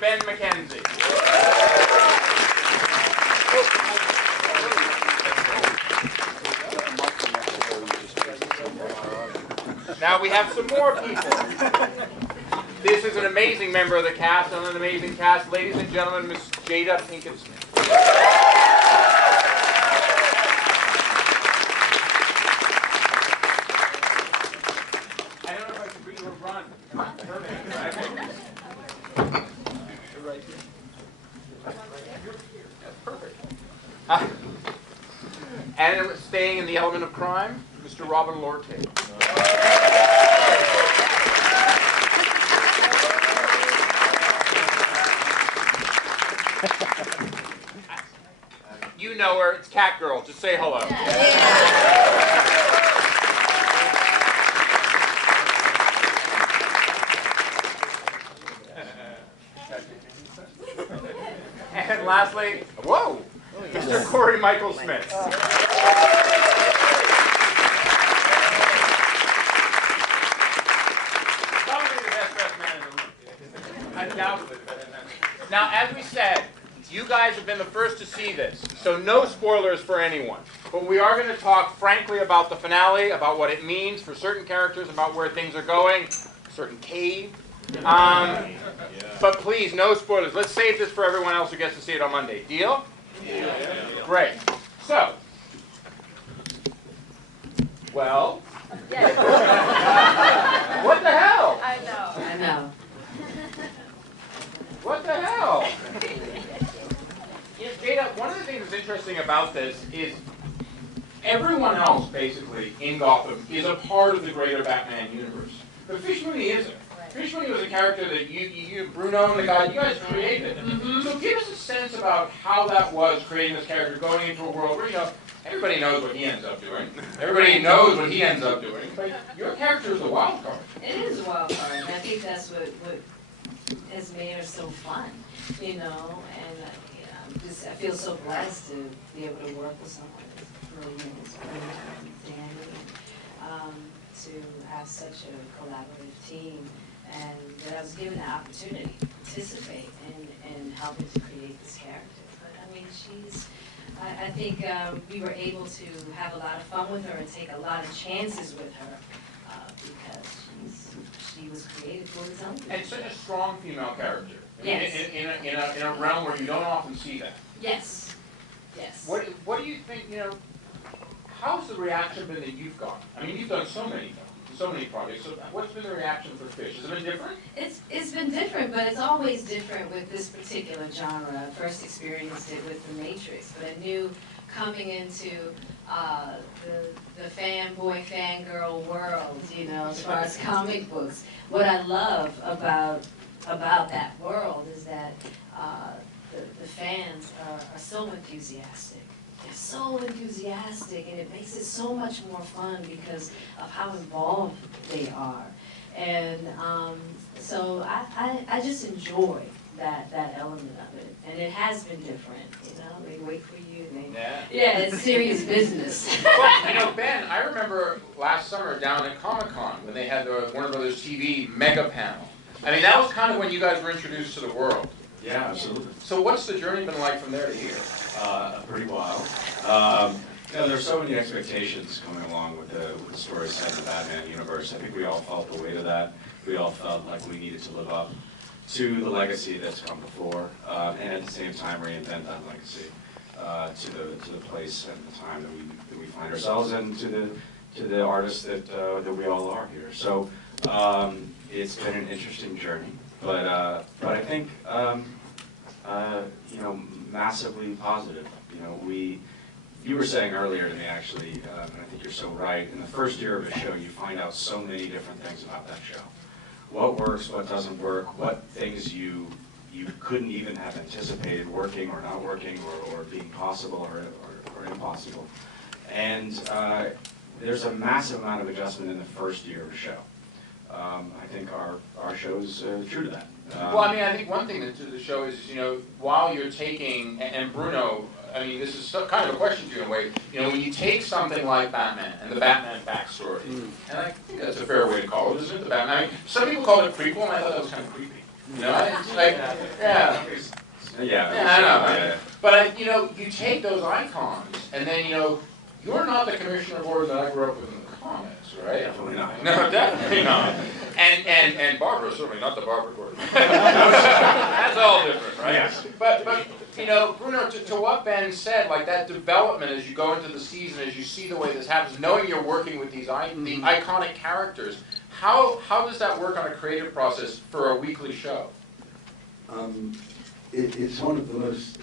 Ben McKenzie. Now we have some more people. This is an amazing member of the cast, and an amazing cast. Ladies and gentlemen, Miss Jada Pinkett. I don't know if I should read or run. Right here. That's perfect. And staying in the element of crime, Mr. Robin Lorte. You know her, it's Cat Girl. Just say hello. And lastly, whoa, Mr. Cory Michael Smith. Probably the best dressed man in the room. Undoubtedly the best man. Now, as we said, you guys have been the first to see this, so no spoilers for anyone. But we are going to talk frankly about the finale, about what it means for certain characters, about where things are going, a certain cave. But please, no spoilers. Let's save this for everyone else who gets to see it on Monday. Deal? Yeah. Great. So, well, what the hell? I know. What the hell? Jada, one of the things that's interesting about this is everyone else, basically, in Gotham is a part of the greater Batman universe. But Fish Mooney isn't. Fish Mooney was a character that you, Bruno, and the guy, you guys created. Mm-hmm. So give us a sense about how that was, creating this character, going into a world where, everybody knows what he ends up doing. Everybody knows what he ends up doing. But your character is a wild card. It is a wild card. And I think that's what has made her so fun, and I feel so blessed to be able to work with someone as brilliant as Danny, to have such a collaborative team, and that I was given the opportunity to participate in helping to create this character. But I mean, I think we were able to have a lot of fun with her and take a lot of chances with her because she was created for its own. And such a strong female character. Yes. In a realm where you don't often see that. Yes. What do you think, how's the reaction been that you've gotten? I mean, you've done so many projects, so what's been the reaction for Fish? Has it been different? It's been different, but it's always different with this particular genre. I first experienced it with The Matrix, but I knew coming into the fanboy, fangirl world, as far as comic books, what I love about that world is that the fans are so enthusiastic. They're so enthusiastic, and it makes it so much more fun because of how involved they are. And so I just enjoy that element of it, and it has been different. They wait for you. It's serious business. Well, Ben, I remember last summer down at Comic-Con when they had the Warner Brothers TV mega panel. I mean, that was kind of when you guys were introduced to the world. Yeah, absolutely. So what's the journey been like from there to here? Pretty wild. There's so many expectations coming along with the story set in the Batman universe. I think we all felt the weight of that. We all felt like we needed to live up to the legacy that's come before, and at the same time reinvent that legacy to the place and the time that we find ourselves, and to the artists that we all are here. So it's been an interesting journey, but I think massively positive. You were saying earlier to me, actually, and I think you're so right, in the first year of a show, you find out so many different things about that show. What works, what doesn't work, what things you couldn't even have anticipated working or not working, or being possible or impossible. And there's a massive amount of adjustment in the first year of a show. I think our show's true to that. Well, I mean, I think one thing that to the show is, while you're taking, and Bruno, I mean, this is kind of a question to you in a way, when you take something like Batman and the Batman backstory, and I think that's a fair way to call it, isn't it? The Batman. I mean, some people call it a prequel, and I thought that was kind of creepy. You know, it's like, yeah. Yeah, I know. yeah. But you know, you take those icons, and then you're not the Commissioner Gordon that I grew up with in the comics, right? Definitely not. No, definitely not. And Barbara, certainly not the Barbara Gordon. That's all different, right? Yes. But Bruno, to what Ben said, like that development as you go into the season, as you see the way this happens, knowing you're working with these the iconic characters, how does that work on a creative process for a weekly show? It's one of the most